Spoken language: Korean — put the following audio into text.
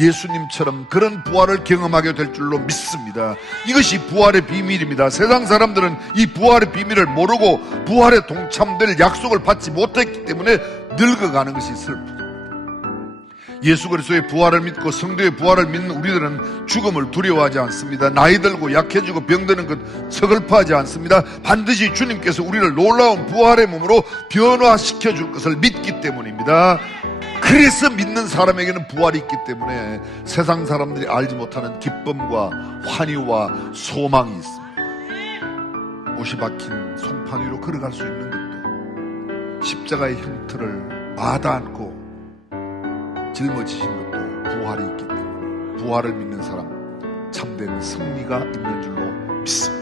예수님처럼 그런 부활을 경험하게 될 줄로 믿습니다. 이것이 부활의 비밀입니다. 세상 사람들은 이 부활의 비밀을 모르고 부활에 동참될 약속을 받지 못했기 때문에 늙어가는 것이 슬프다. 예수 그리스도의 부활을 믿고 성도의 부활을 믿는 우리들은 죽음을 두려워하지 않습니다. 나이 들고 약해지고 병드는 것 서글퍼하지 않습니다. 반드시 주님께서 우리를 놀라운 부활의 몸으로 변화시켜 줄 것을 믿기 때문입니다. 그래서 믿는 사람에게는 부활이 있기 때문에 세상 사람들이 알지 못하는 기쁨과 환희와 소망이 있습니다. 옷이 박힌 송판 위로 걸어갈 수 있는 것도 십자가의 형틀을 마다 않고 짊어지신 것도 부활이 있기 때문에 부활을 믿는 사람 참된 승리가 있는 줄로 믿습니다.